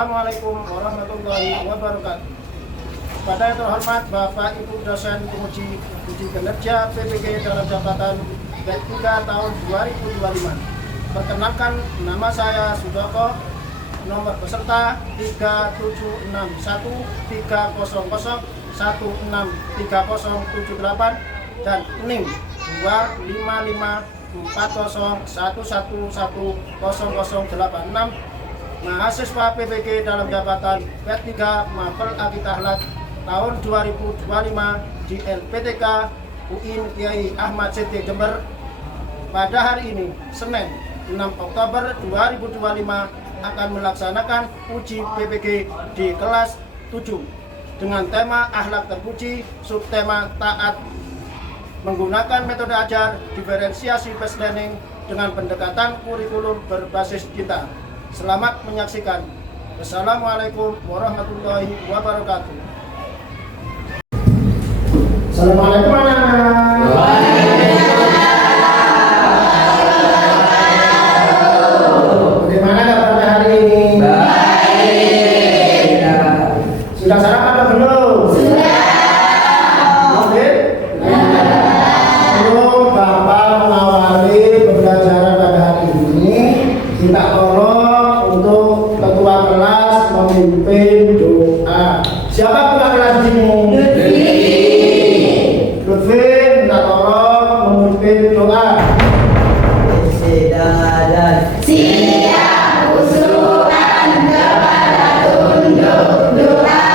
Assalamualaikum warahmatullahi wabarakatuh. Pada yang terhormat Bapak Ibu dosen penguji uji kinerja PPG dalam jabatan D3 tahun 2025. Perkenalkan, nama saya Sudoko, nomor peserta 376100163078 dan NIM 2554011110086 mahasiswa PPG dalam jabatan D3 Mapel Akitahlak tahun 2025 di LPTK UIN Kiai Ahmad Siti Jember. Pada hari ini, Senin 6 Oktober 2025 akan melaksanakan uji PPG di kelas 7 dengan tema akhlak terpuji, subtema taat, menggunakan metode ajar diferensiasi based learning dengan pendekatan kurikulum berbasis cinta. Selamat menyaksikan. Wassalamualaikum warahmatullahi wabarakatuh. Assalamualaikum anak-anak. Bagaimana kabarnya hari ini? Baik. Sudah sarapan atau belum? Sudah. Oke. Sebelum Bapak mengawali pembelajaran pada hari ini, minta tolong untuk ketua kelas memimpin doa. Siapa ketua kelas di sini? Lutfi, minta tolong memimpin doa. Siap usulan kepada tunduk doa.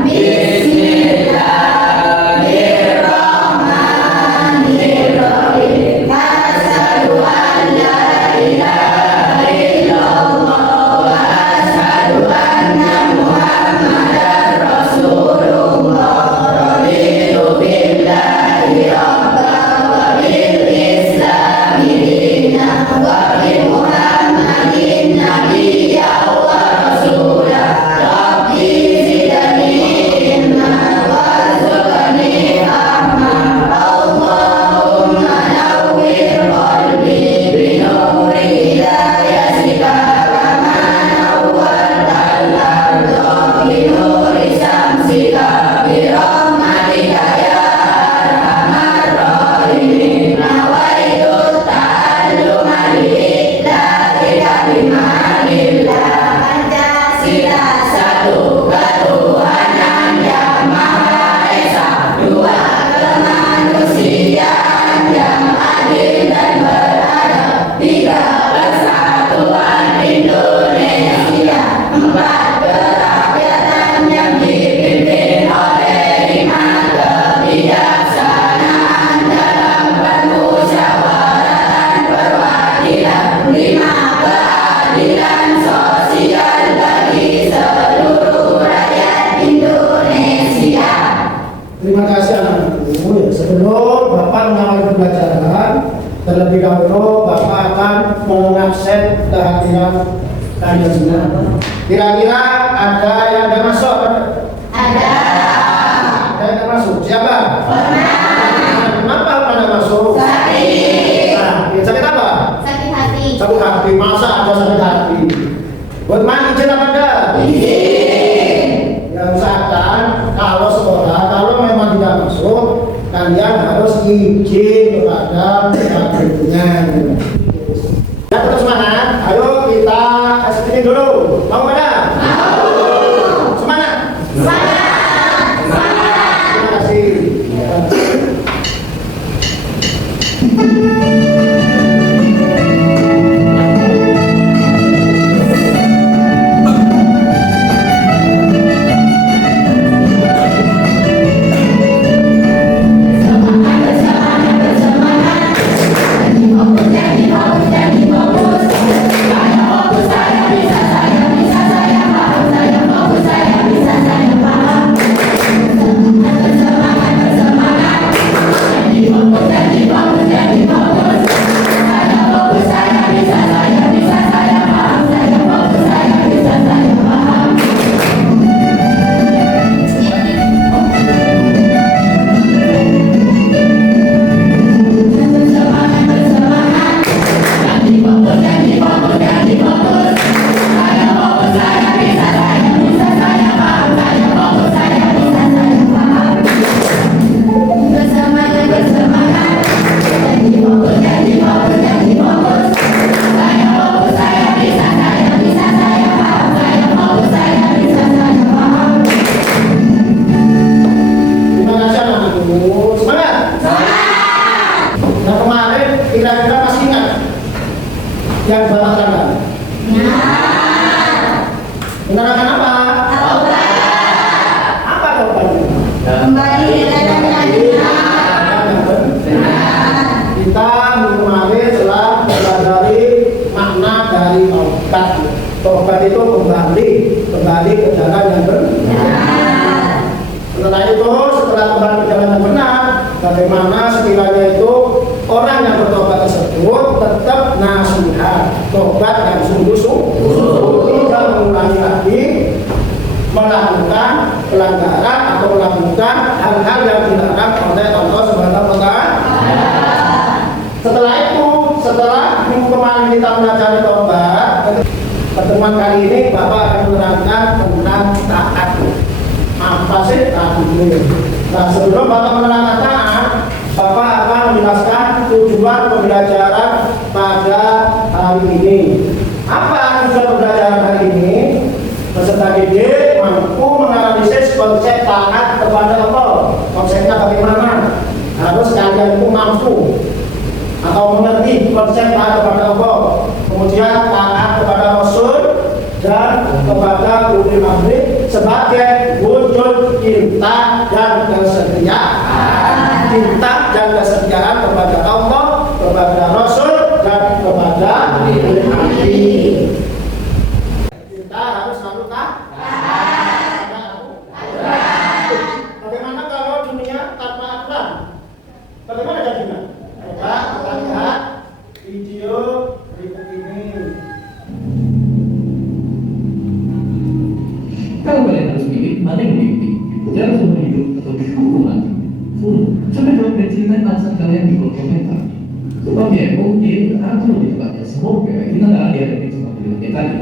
Bismillahirrahmanirrahim. Asyhadu an la ilaha illallah wa asyhadu anna Muhammadar Rasulullah. Raditu billahi rabban wa bil islami dinan wa bi Muhammadin nabiyyan wa rasulah. Rabbi zidni ilman warzuqni rahmah. Allahumma nawwir qalbi bi nuri hidayatika kama nawwartal arda bi nuri syamsika bi rahmatika ya arhamar rahimin. Nawaitu ta'alluma lillahi kalimatillah. Pancasila satu ketuhanan yang maha esa, dua kemanusiaan yang adil dan beradab, tiga persatuan Indonesia, empat kerakyatan yang dipimpin oleh hikmat kebijaksanaan dalam permusyawaratan perwakilan, lima keadilan sosial bagi seluruh rakyat Indonesia. Terima kasih anak-anakku. Sebelum Bapak mengawali pembelajaran, terlebih dahulu Bapak akan mengakses kehadiran kalian semua. Kira-kira ada yang tidak masuk? Ada. Ada yang tidak masuk? Siapa? Kenapa pada masuk? Sakit. Nah, sakit apa? Sakit hati. Sakit hati. Masa ada sakit hati? Buat main izin apa enggak? Izin. Yang usahakan kalau sekolah, kalau memang tidak masuk, kalian harus izin kepada gabungan. Ya, terus semangat. Ayo kita screening dulu. Mau pada? Mau. Semangat. Semangat. Semangat. Terima kasih. Semangat. Kira-kira masih ingat yang Bapak terangkan? Menerangkan apa? Apa jawabannya? Kembali ke jalan yang Kita kemarin telah mempelajari makna dari taubat. Taubat itu kembali ke jalan yang benar. Setelah itu, setelah kembali ke jalan yang benar, bagaimana sekiranya itu orang yang bertobat tersebut tetap nasihat, tobat dan sungguh-sungguh, tidak mengulangi lagi melakukan pelanggaran atau melakukan hal-hal yang dilarang oleh Allah Subhanahu wa Ta'ala. Setelah itu, setelah minggu kemarin kita belajar tobat, pertemuan kali ini Bapak akan menerangkan tentang taat. Apa sih taat itu? Nah, sebelum Bapak menerangkan taat, Bapak akan menjelaskan tujuan pembelajaran pada hari ini. Apa tujuan pembelajaran hari ini? Peserta didik mampu menganalisis konsep taat kepada Allah. Konsepnya bagaimana? Harus kalian itu mampu atau mengerti konsep taat kepada Allah, kemudian taat kepada Rasul dan kepada ulil amri sebagai wujud cinta dan kesetiaan kepada Allah, kepada Rasul dan kepada ulil amri. Cinta harus selalu taat. Bagaimana kalau dunia tanpa aturan? Bagaimana jadinya? Coba kita lihat video berikut ini. Kalau kalian harus pilih, mana yang lebih penting? Jarak seumur hidup atau dihukum mati? Coba jawab dan ceritain alasan kalian di kolom komentar. Oke, mungkin atau lebih tepatnya semoga kita nggak dihadapin sama pilihan tadi.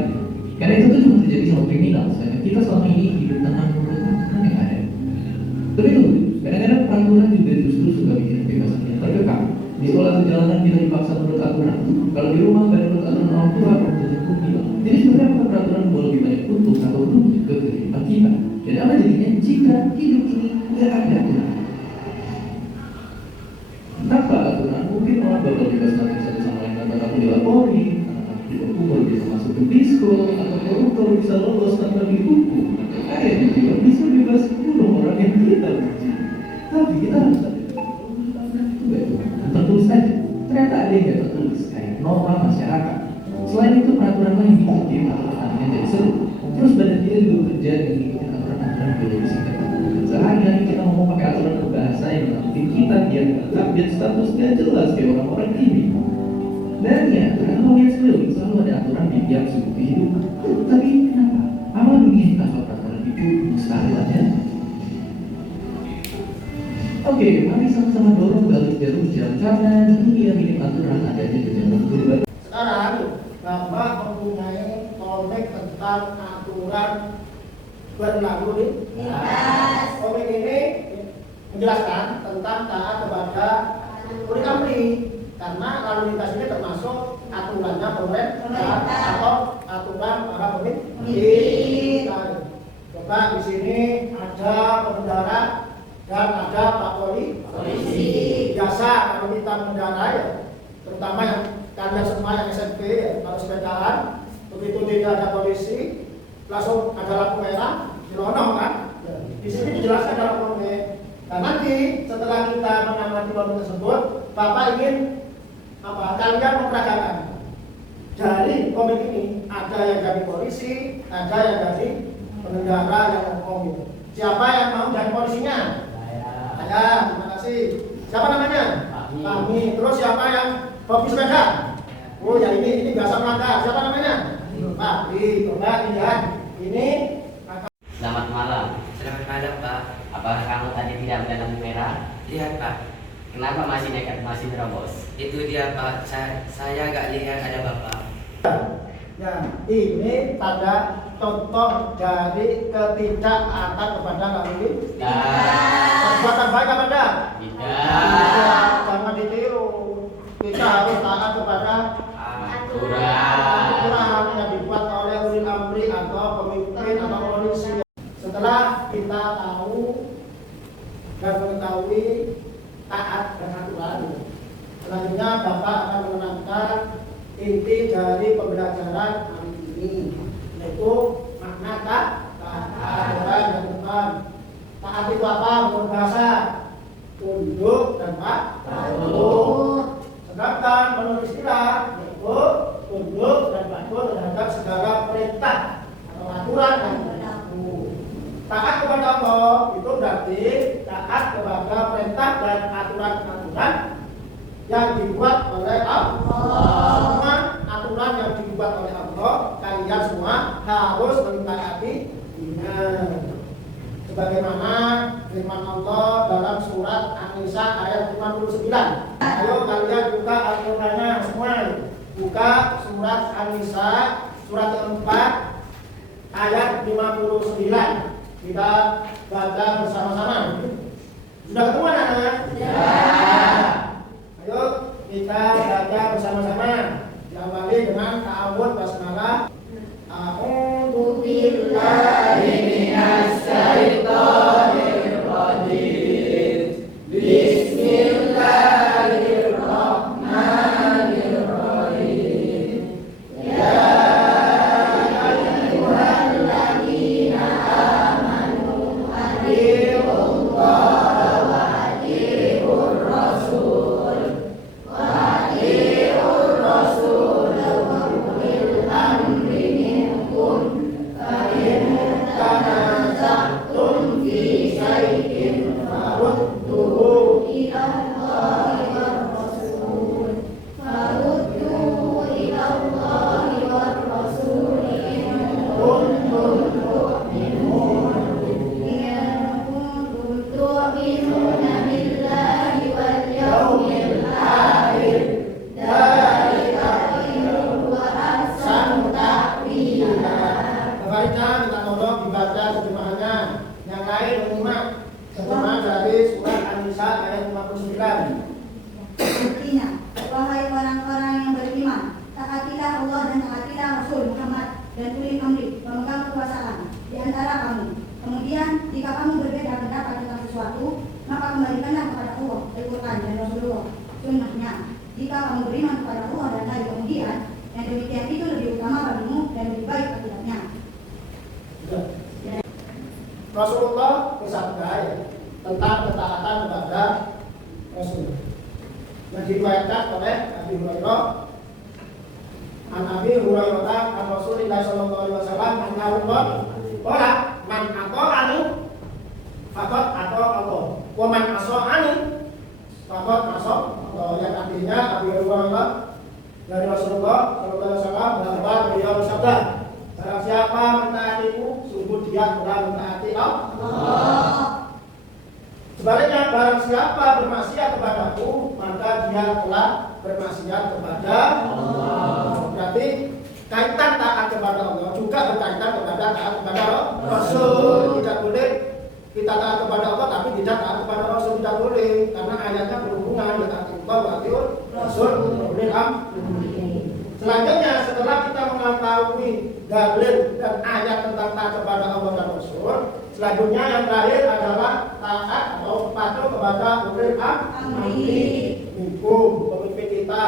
Karena itu tuh cuma terjadi sama kriminal. Soalnya kita selama ini hidup tenang menurut aturan yang ada. Tapi tunggu, kadang-kadang peraturan juga justru suka bikin kebebasan yang terkekang. Di sekolah atau jalanan kita dipaksa menurut aturan. Kalau di rumah nggak menurut aturan orang tua, orang tua bilang. Jadi sebenarnya apa peraturan boleh lebih banyak untung atau rugi ke kehidupan kita? Dan apa jadinya jika hidup ini nggak ada aturan? Kenapa aturan? Mungkin orang bakal bebas nanti satu sama lain tanpa takut dilapori, tanpa takut dihukum, bisa masuk ke disko, atau koruptor bisa lolos tanpa dihukum. Akhirnya juga bisa bebas bunuh orang yang kita benci. Tapi kita harus sadar itu nggak cuma tertulis aja. Ternyata ada yang nggak tertulis kayak norma masyarakat. Selain itu peraturan lain bikin pertandingan jadi seru. Terus badan kita juga kerja dan ngikutin aturan-aturan biologis kita. Sehari-hari kita ngomong pakai aturan berbahasa yang nanti kita biar biar statusnya jelas kayak orang-orang ini. Dan ya, kalau lihat sekeliling selalu ada aturan di tiap sudut kehidupan. Tapi kenapa? Apa dunia tanpa peraturan itu mustahilnya? Oke, mari sama-sama dorong balik jalur jalan karena dunia minim aturan adanya di jalan berubah. Sekarang Bapak mempunyai komik tentang aturan berlalu lintas. Komik ini menjelaskan tentang taat kepada ulil amri, karena lalu lintas ini termasuk aturannya pemerintah atau aturan para pemimpin. Coba di sini ada pengendara dan ada pak polisi. Biasa kalau kita mengendara ya, terutama yang kalian semua yang SMP ya, kalau sepedaan, begitu tidak ada polisi, langsung ada lampu merah, dilonong kan? Di sini dijelaskan dalam komik. Nah nanti setelah kita mengamati komik tersebut, Bapak ingin apa? Kalian memperagakan. Dari komik ini ada yang jadi polisi, ada yang jadi pengendara yang komik. Siapa yang mau jadi polisinya? Saya. Terima kasih. Siapa namanya? Kami. Terus siapa yang hobi sepeda? Oh ya ini biasa melangkah. Siapa namanya? Pak. Coba lihat. Ini. Selamat malam. Selamat malam, Pak. Apakah kamu tadi tidak melihat lampu merah? Lihat, Pak. Kenapa masih nekat, masih terobos? Itu dia, Pak. Saya gak lihat ada Bapak. Ya, ini pada contoh dari ketidaktaatan kepada lalu lintas. Perbuatan baik apa enggak? Tidak. Jangan ditiru. Kita harus taat kepada aturan yang dibuat oleh ulil amri atau pemimpin atau polisi. Setelah kita tahu dan mengetahui taat dan aturan, Selanjutnya Bapak akan menerangkan inti dari pembelajaran hari ini, yaitu makna taat dan depan. Taat itu apa? Menurut bahasa tunduk dan patuh. Sedangkan menurut istilah yaitu tunduk dan patuh terhadap segala perintah atau aturan yang berlaku. Taat kepada Allah itu berarti taat kepada perintah dan aturan-aturan yang dibuat oleh Allah. Semua aturan yang dibuat oleh Allah, kalian semua harus mentaatinya. Sebagaimana firman Allah dalam surat An-Nisa ayat 59. Ayo kalian buka Al-Qur'annya semua. Buka surat An-Nisa surat keempat ayat 59. Kita baca bersama-sama. Sudah ketemu anak-anak? Ya. Ayo kita baca bersama-sama. Diawali dengan ta'awudz basmalah. A'udzu billahi minas syaitonir rajim. Bismillahirrahmanirrahim. Ya ayyuhalladzina amanu atti'ullaha wa atti'ur rasul wa atti'ur rasul wa ulil amri minkum fa in tanaza'tum fi syai'in farudduhu ila Allahi war rasul in kuntum tu'minuna billahi wal yawmil akhir dzalika khairun wa ahsanu ta'wila. Baiklah, kita mohon dibaca terjemahannya. Yang lain menyimak terjemahan dari surat An-Nisa ayat 59. Artinya, wahai orang-orang yang beriman, taatilah Allah dan taatilah Rasul Muhammad dan ulil amri pemegang kekuasaan di antara kamu. Kemudian, jika kamu berbeda pendapat tentang sesuatu, maka kembalikanlah kepada Allah, Al-Quran dan Rasulullah, sunnahnya. Jika kamu beriman kepada Allah dan hari kemudian, yang demikian itu lebih utama bagimu dan lebih baik akibatnya. Rasulullah bersabda tentang ketaatan kepada Rasul. Yang diriwayatkan oleh Abi Hurairah. An Abi Hurairah an Rasulillah sallallahu alaihi wasallam annahu qala man ata'ani faqad ata'a Allah wa man asa'ani faqad asa'a Allah. Yang artinya Abi Hurairah dari Rasulullah sallallahu alaihi wasallam bahwa beliau bersabda, barang siapa mentaatiku, sungguh dia telah mentaati Allah. Sebaliknya, barang siapa bermaksiat kepadaku, maka dia telah bermaksiat kepada Allah. Berarti kaitan taat kepada Allah juga berkaitan kepada taat kepada Rasul. Tidak boleh kita taat kepada Allah tapi tidak taat kepada Rasul, tidak boleh, karena ayatnya berhubungan dengan Allah wa atiur Rasul ulil amri. Selanjutnya, setelah kita mengetahui dalil dan ayat tentang taat kepada Allah dan Rasul, selanjutnya yang terakhir adalah taat atau patuh kepada ulil amri minkum, pemimpin kita.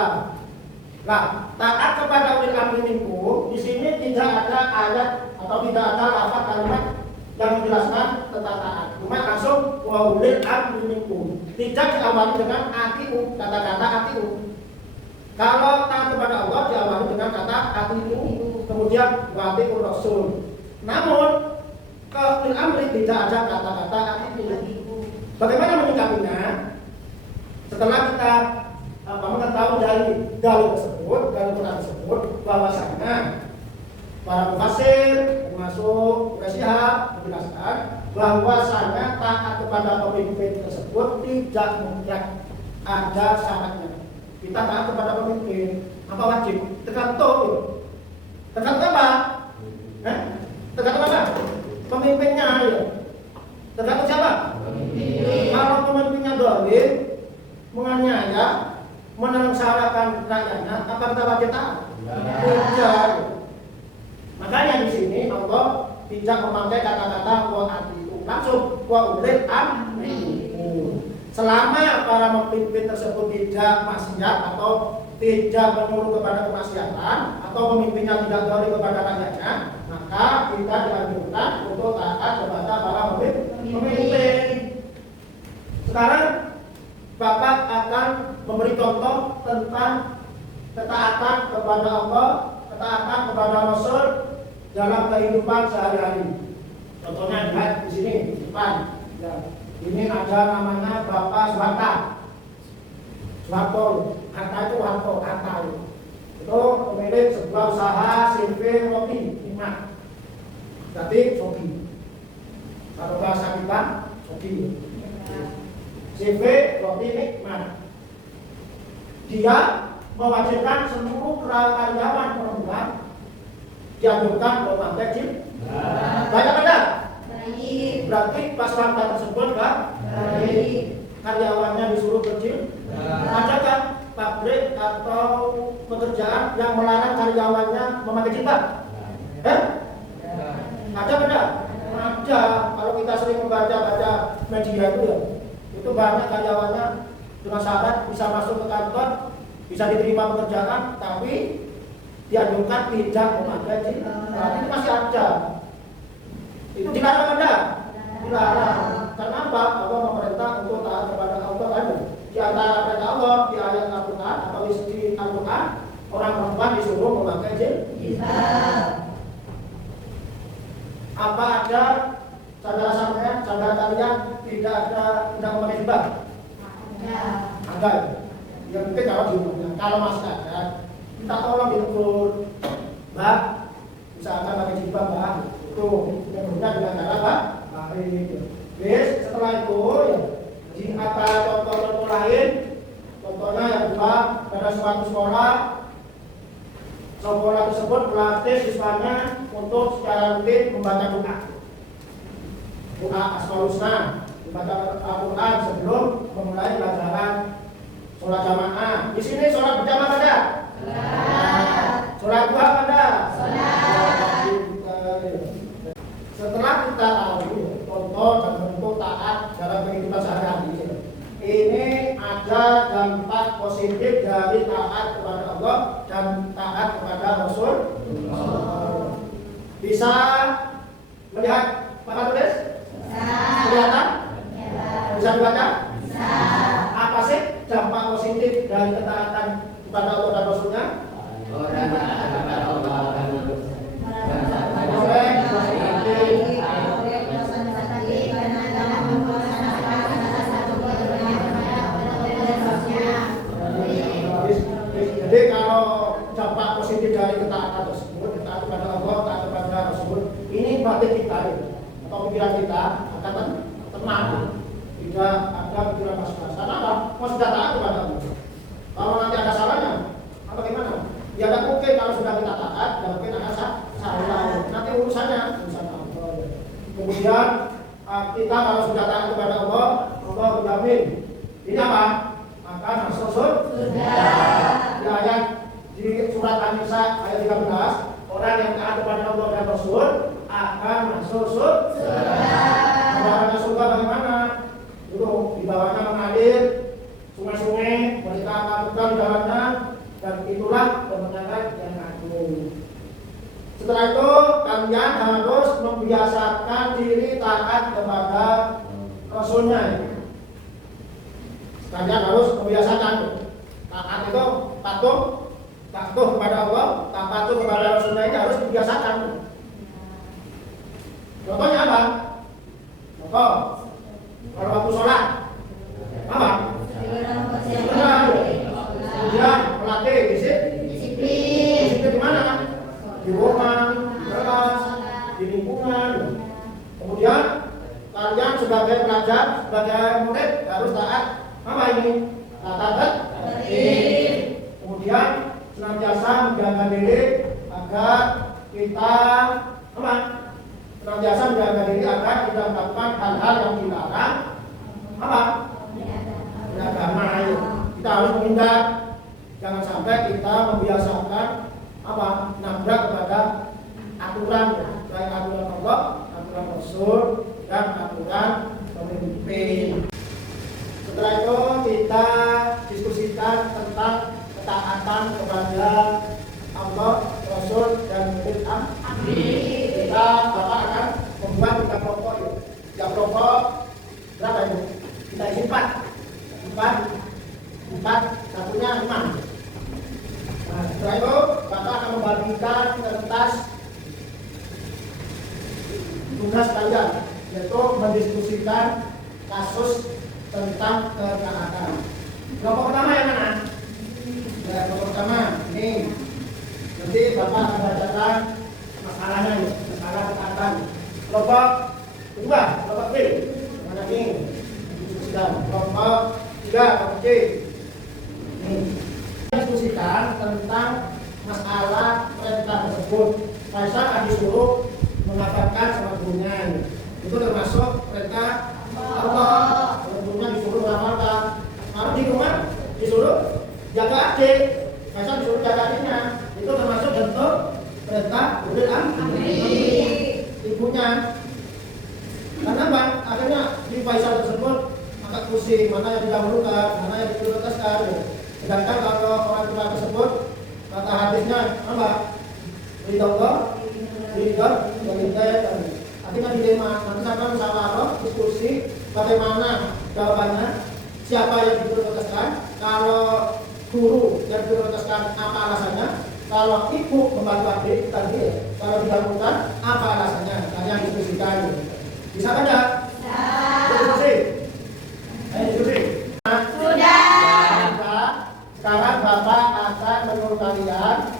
Nah, taat kepada ulil amri minkum di sini tidak ada ayat atau tidak ada lafaz kalimat yang menjelaskan tentang taat. Cuma langsung wa ulil amri minkum. Tidak diawali dengan atiu, kata-kata atiu. Kalau taat kepada Allah diawali dengan kata atiu, kemudian wa atiur rasul. Namun ke ulil amri tidak ada kata-kata atiu. Bagaimana menyikapinya? Setelah kita mengetahui dari dalil tersebut, dari Quran tersebut, bahwasanya para mufassir termasuk Rasyihab menjelaskan bahwasanya taat kepada pemimpin tersebut tidak mutlak, ada syaratnya. Kita taat kepada pemimpin, apa wajib? Tergantung. Tergantung apa? Tergantung apa? Pemimpinnya ya. Tergantung siapa? Kalau pemimpinnya dolim, menganiaya, menengsarakan rakyatnya, apa kita wajib taat? Tidak. Makanya di sini Allah tidak memakai kata-kata wa atiu, langsung wa ulil amri. Selama para pemimpin tersebut tidak maksiat atau tidak menyuruh kepada kemaksiatan atau pemimpinnya tidak taat kepada rakyatnya, maka kita dianjurkan untuk taat kepada para pemimpin. Sekarang Bapak akan memberi contoh tentang ketaatan kepada Allah, ketaatan kepada Rasul dalam kehidupan sehari-hari. Contohnya lihat di sini di depan. Ya. Ini ada namanya Bapak Soeharto. Soeharto, Hatta itu Soeharto, Hatta itu pemilik sebuah usaha CV Roti Nikmat. Jadi Sogi. Kalau bahasa kita Sogi. CV Roti Nikmat. Dia mewajibkan seluruh karyawan perempuan dianjurkan memakai jilbab. Banyak ada? Berarti pas wanita tersebut kan? Karyawannya disuruh berjilbab. Ada kan pabrik atau pekerjaan yang melarang karyawannya memakai jilbab? Ada beda? Ada. Kalau kita sering membaca media itu ya, itu banyak karyawannya dengan syarat bisa masuk ke kantor, bisa diterima pekerjaan, tapi dianjurkan tidak memakai jilbab. Itu masih ada. Itu dilarang ada? Dilarang. Karena apa? Allah memerintah untuk taat kepada Allah ada. Di antara perintah Allah di ayat Al-Quran atau di Al-Quran, orang perempuan disuruh memakai jilbab. Apa ada saudara sampean, saudara kalian tidak memakai jilbab? Ada. Ya mungkin kalau masih ada, kita tolong ditegur, Mbak, bisa akan pakai jilbab, Mbak. Itu mudah-mudahan dengan cara Pak. Yes, setelah itu ya, di antara contoh-contoh lain, contohnya yang kedua, pada suatu sekolah tersebut melatih siswanya untuk secara rutin membaca doa. Doa Asmaul Husna, membaca Al-Quran sebelum memulai pelajaran sholat jamaah. Di sini sholat berjamaah ada? Sholat duha ada? Setelah kita tahu contoh dan bentuk taat dalam kehidupan sehari-hari, ini ada dampak positif dari taat kepada Allah dan taat kepada Rasul. Bisa melihat Pak tulis? Kelihatan? Bisa dibaca? Apa sih dampak positif dari ketaatan kepada Allah dan Rasulnya? Jadi kalau dampak positif dari ketaatan tersebut, ketaatan kepada Allah, ketaatan kepada Rasul, ini batin kita atau pikiran kita akan tenang, tidak ada pikiran was-was. Karena apa? Mau sudah taat kepada Allah. Kalau nanti ada salahnya, apa gimana? Ya tidak mungkin kalau sudah kita taat, tidak mungkin ada salah. Nanti urusan Allah. Kemudian kita kalau sudah taat kepada Allah, Allah menjamin. Ini apa? Maka masuk di ayat di surat An-Nisa ayat 13, orang yang taat kepada Allah dan Rasul akan masuk surga. Bawahnya surga bagaimana? Dulu di bawahnya mengalir sungai-sungai, mereka akan kekal di dalamnya, dan itulah kemenangan yang agung. Setelah itu kalian harus membiasakan diri taat kepada Rasulnya. Kalian harus membiasakan taat itu patuh kepada Allah, patuh kepada Rasulnya ini harus dibiasakan. Contohnya apa? Contoh, kalau waktu sholat, apa? Kemudian melatih disiplin di mana? Di rumah, di kelas, di lingkungan. Kemudian kalian sebagai pelajar, sebagai murid harus taat. Apa ini? Taat. Kemudian senantiasa menjaga diri agar kita apa? Senantiasa menjaga diri agar tidak melakukan hal-hal yang dilarang. Apa? Beragama. Kita harus menghindar. Jangan sampai kita membiasakan apa? Nabrak kepada aturan, baik aturan Allah, aturan Rasul, dan aturan pemimpin. Setelah itu kita diskusikan tentang ketaatan kepada Allah, Rasul, dan Nabi. Kita Bapak akan membuat 3 kelompok itu. 3 kelompok berapa itu? Kita isi 4, satunya 5. Nah, setelah itu Bapak akan membagikan kertas tugas kalian, yaitu mendiskusikan kasus tentang ketaatan. Kelompok pertama yang mana? Ya, kelompok pertama ini. Nanti Bapak akan bacakan masalahnya, masalah ketaatan. Kelompok kedua, kelompok B, mana ini? Diskusikan. Kelompok 3, kelompok C. Ini diskusikan tentang masalah perintah tersebut. Faisal disuruh mengatakan sama gurunya, itu termasuk perintah Allah. Gurunya disuruh mengamalkan. Kalau di rumah disuruh jaga adik, Faisal disuruh jaga adiknya, itu termasuk bentuk perintah ulil amri ibunya. Karena apa? Akhirnya di Faisal tersebut agak pusing, mana yang didahulukan, mana yang diprioritaskan. Sedangkan kalau orang tua tersebut kata hadisnya apa? Ridho, akhirnya dilema. Nanti sampai musyawarah diskusi bagaimana jawabannya, siapa yang diprioritaskan. Kalau guru yang diprioritaskan apa alasannya, kalau ibu membantu adik tadi kalau didahulukan apa alasannya, kalian diskusikan. Bisa kan enggak? Diskusi. Ayo diskusi. Sekarang Bapak akan menyuruh kalian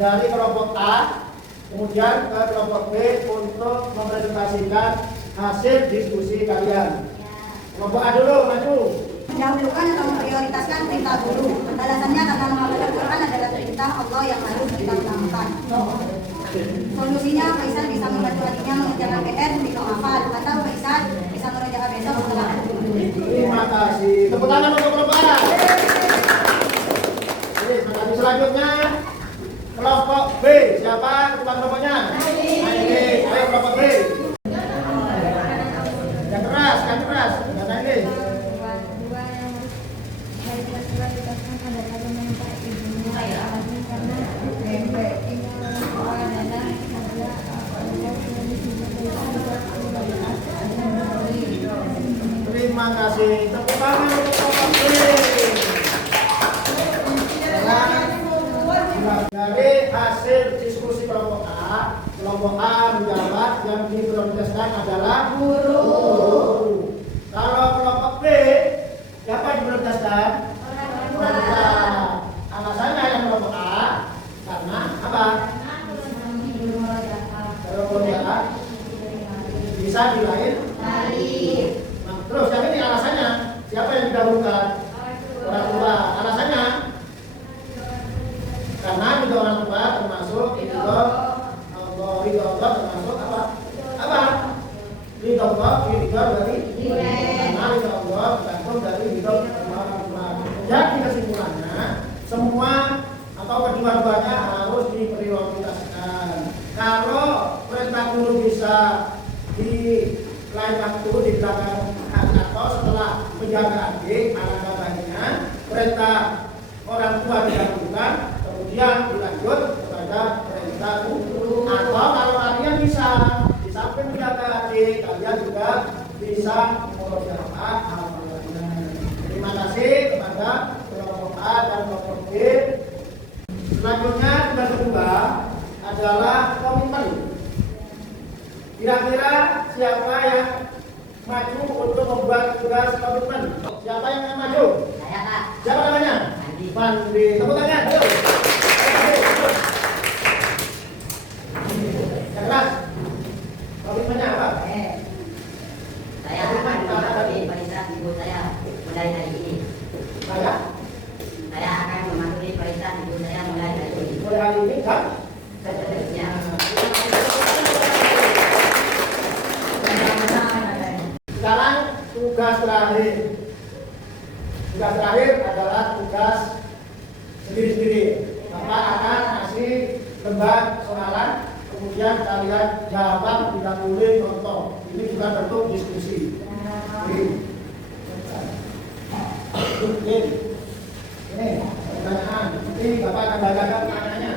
dari kelompok A kemudian ke kelompok B untuk mempresentasikan hasil diskusi kalian. Kelompok A dulu, maju. Mendahulukan atau memprioritaskan perintah guru. Alasannya karena menghafalkan Quran adalah perintah Allah yang harus kita lakukan. Solusinya Faisal bisa membantu adiknya mengerjakan PR untuk menghafal, atau Faisal bisa mengerjakan besok setelah. Terima kasih. Tepuk tangan untuk kelompok A. Jadi selanjutnya kelompok B. Siapa ketua kelompoknya? Ayo kelompok B. Yang keras, yang keras. Mana ini? Terima kasih. Tepuk tangan untuk kelompok B. Dari hasil diskusi kelompok A menjawab yang diprioritaskan adalah guru. Kalau kelompok B, siapa yang diprioritaskan? Orang tua. Alasannya yang kelompok A karena apa? Kalau kelompok bisa dilain. Nah, terus yang ini alasannya siapa yang didahulukan? Orang tua. Alasannya karena ridho orang tua termasuk ridho Allah termasuk apa? Ridho Allah, ridho dari karena ridho Allah bergantung dari ridho orang tua. Jadi kesimpulannya semua atau kedua-duanya harus diprioritaskan. Kalau perintah guru bisa di lain waktu di belakang atau setelah menjaga adik, alangkah baiknya perintah orang tua didahulukan, kemudian dilanjut kepada perintah guru. Atau kalau kalian bisa di samping menjaga adik, kalian juga bisa mengerjakan hal-halnya. Terima kasih kepada kelompok A dan kelompok B. Selanjutnya tugas kedua adalah komitmen. Kira-kira siapa yang maju untuk membuat tugas komitmen? Siapa yang akan maju? Saya, Pak. Siapa namanya? Mandi. Tepuk tangan. Ayo. Yang keras. Komitmennya apa? Saya akan mematuhi perintah ibu saya mulai hari ini. Saya akan mematuhi perintah ibu saya mulai hari ini. Mulai hari ini kan? Ya. Sekarang tugas terakhir. Tugas terakhir adalah tugas sendiri-sendiri. Bapak akan kasih lembar soalan, kemudian kalian jawab tidak boleh contoh. Ini juga bentuk diskusi. Oke. Ini pertanyaan. Nanti Bapak akan bacakan pertanyaannya.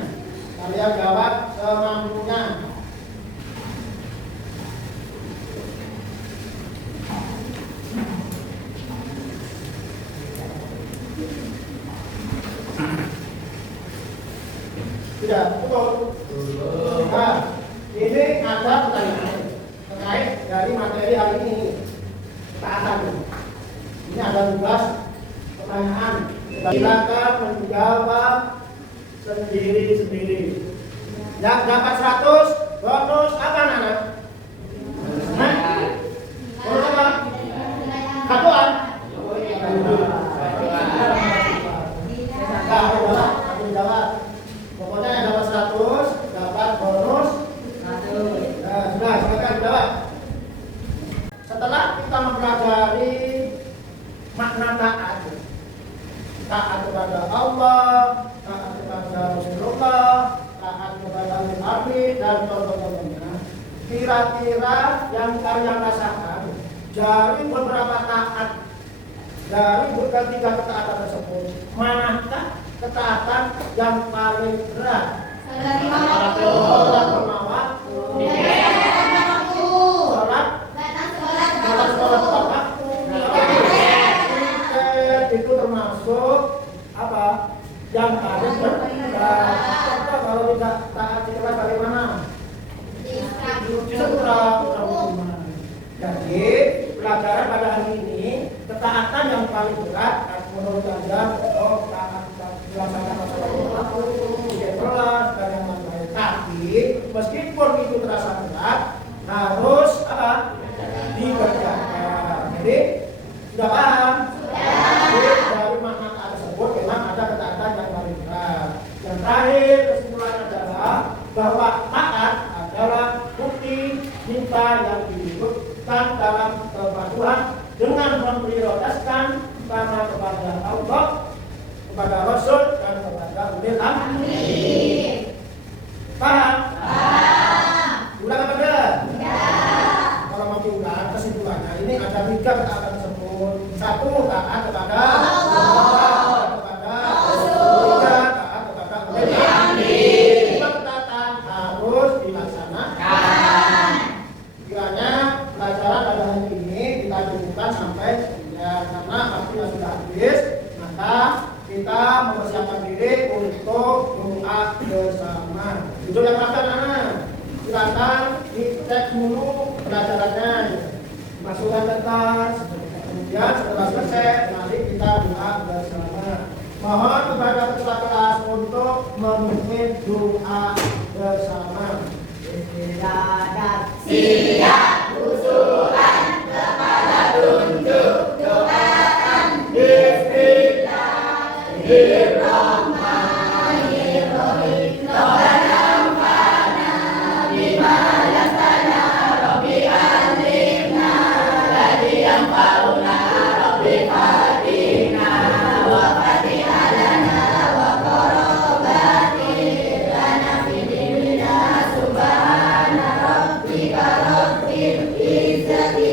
Kalian jawab semampunya. Tidak, betul. Nah, ini ada pertanyaan terkait dari materi hari ini. Ketaatan. Ini ada 12 pertanyaan. Silakan menjawab sendiri-sendiri. Yang dapat 100 bonus apa anak? Bonus apa? Satuan. Aku jawab. Pokoknya yang dapat 100 dapat bonus 100. Nah, sudah, silakan jawab. Setelah kita mempelajari makna taat, taat kepada Allah, taat kepada Rasulullah, taat kepada Nabi dan contoh-contohnya, kira-kira yang kalian rasakan dari beberapa taat, dari ketiga ketaatan tersebut, manakah ketaatan yang paling berat? Sholat lima waktu, sholat waktu, itu termasuk apa? Yang paling berat. Kalau tidak taat sholat bagaimana? Jadi pelajaran pada hari ini ketaatan yang paling berat menurut Anda taat melaksanakan sholat waktu, kelas dan yang lain. Tapi meskipun itu terasa berat harus apa? Dikerjakan. Jadi sudah paham? Jadi dari makna tersebut memang ada ketaatan yang paling berat. Yang terakhir kesimpulan adalah bahwa taat adalah bukti cinta yang diwujudkan dalam kepatuhan dengan memprioritaskan utama kepada Allah, kepada Rasul dan kepada ulil amri. Paham? Ulang apa enggak? Kalau mau diulang kesimpulannya ini ada 3 ketaatan tersebut. 1 taat kepada Allah, kepada Rasul, 3 taat kepada ulil amri. 5 ketaatan harus dilaksanakan. Kiranya pelajaran pada hari ini kita cukupkan sampai ya, karena waktunya sudah habis, maka kita mempersiapkan diri untuk doa bersama. Judul yang akan anak, silakan dicek dulu pelajarannya, masukkan kertas, kemudian setelah selesai mari kita doa bersama. Mohon kepada ketua kelas untuk memimpin doa bersama. Siap usulan kepala tunduk doaan Bismillahirrahmanirrahim. Rabbana anfa'na bima 'allamtana Rabbi 'allimna alladhi yanfa'una Rabbi fa'tina wa fatiha lana wa qarabatir lana fi dinina subhana rabbika rabbil izzati